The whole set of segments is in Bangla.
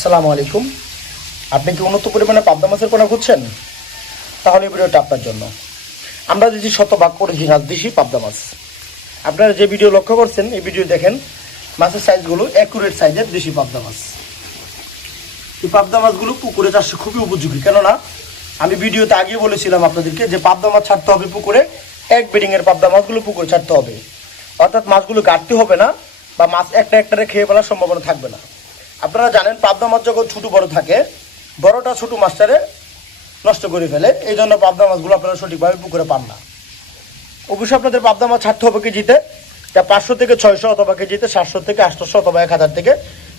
আসসালামু আলাইকুম। আপনি কি উন্নত পরিমাণে পাবদা মাছের পোনা খুঁজছেন? তাহলে এই ভিডিওটা আপনার জন্য। আমরা দিচ্ছি শতভাগ অরিজিনাল দেশি পাবদা মাছ। আপনারা যে ভিডিও লক্ষ্য করছেন, এই ভিডিও দেখেন মাছের সাইজগুলো অ্যাকুরেট সাইজের দেশি পাবদা মাছ। এই পাবদা মাছগুলো পুকুরে চাষে খুবই উপযোগী, কেননা আমি ভিডিওতে আগেই বলেছিলাম আপনাদেরকে যে পাবদা মাছ ছাড়তে হবে পুকুরে, এক বেডিংয়ের পাবদা মাছগুলো পুকুরে ছাড়তে হবে, অর্থাৎ মাছগুলো গাড়তে হবে না বা মাছ একটা খেয়ে ফেলার সম্ভাবনা থাকবে না। আপনারা জানেন পাবদা মাছ যখন ছোটো বড় থাকে, বড়টা ছোটো মাছটারে নষ্ট করে ফেলে, এই জন্য পাবদা মাছগুলো আপনারা সঠিকভাবে পুকুরে পান না। অবশ্যই আপনাদের পাবদা মাছ ছাড়তে হবে কেজিতে, যা 500 থেকে 600 অথবা কেজিতে 700 থেকে 800 অথবা 1000 থেকে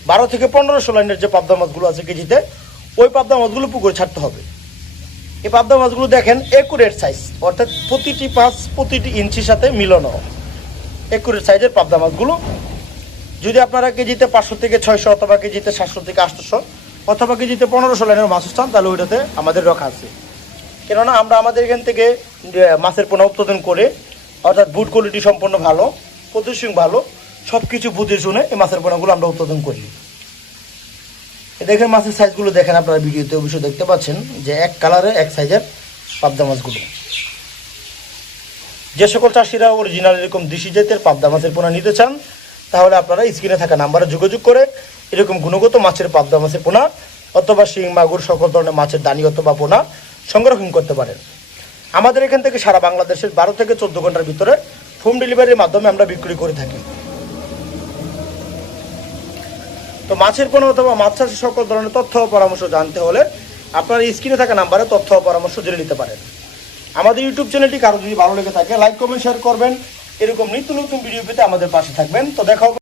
12 থেকে 1500 লাইনের যে পাবদা মাছগুলো আছে কেজিতে, ওই পাবদা মাছগুলো পুকুরে ছাড়তে হবে। এই পাবদা মাছগুলো দেখেন একুরেট সাইজ, অর্থাৎ প্রতিটি মাছ প্রতিটি ইঞ্চির সাথে মিলানো একুরেট সাইজের পাবদা মাছগুলো। যদি আপনারা কেজিতে 500 থেকে 600 অথবা কেজিতে 700 থেকে 800 অথবা কেজিতে 1500 লাইনের মাছ চান, তাহলে ওইটাতে আমাদের রক্ষা আছে। কেননা আমরা আমাদের এখান থেকে মাছের পোনা উৎপাদন করে, অর্থাৎ বুট কোয়ালিটি সম্পন্ন ভালো, প্রসেসিং ভালো, সব কিছু বুঝে শুনে এই মাছের পোনাগুলো আমরা উৎপাদন করি। দেখেন মাছের সাইজগুলো দেখেন, আপনারা ভিডিওতে অবশ্যই দেখতে পাচ্ছেন যে এক কালারে এক সাইজের পাবদা মাছগুলো। যে সকল চাষিরা অরিজিনাল এরকম দেশি জাতের পাবদা মাছের পোনা নিতে চান, তাহলে আপনারা স্ক্রিনে থাকা নাম্বারে যোগাযোগ করে এরকম গুণগত মাছের পাবদা মাছের পোনা অথবা শিং মাগুর সকল ধরনের মাছের দানি অথবা পোনা সংরক্ষণ করতে পারেন। আমাদের এখান থেকে সারা বাংলাদেশের 12 থেকে 14 ঘন্টার ভিতরে হোম ডেলিভারির মাধ্যমে আমরা বিক্রি করে থাকি। তো মাছের পোনা অথবা মাছ চাষের সকল ধরনের তথ্য ও পরামর্শ জানতে হলে আপনারা স্ক্রিনে থাকা নাম্বারে তথ্য ও পরামর্শ জেনে নিতে পারেন। আমাদের ইউটিউব চ্যানেলটি কারো যদি ভালো লেগে থাকে লাইক কমেন্ট শেয়ার করবেন। এরকম নিত্য নতুন ভিডিও পেতে আমাদের পাশে থাকবেন। তো দেখা হবে।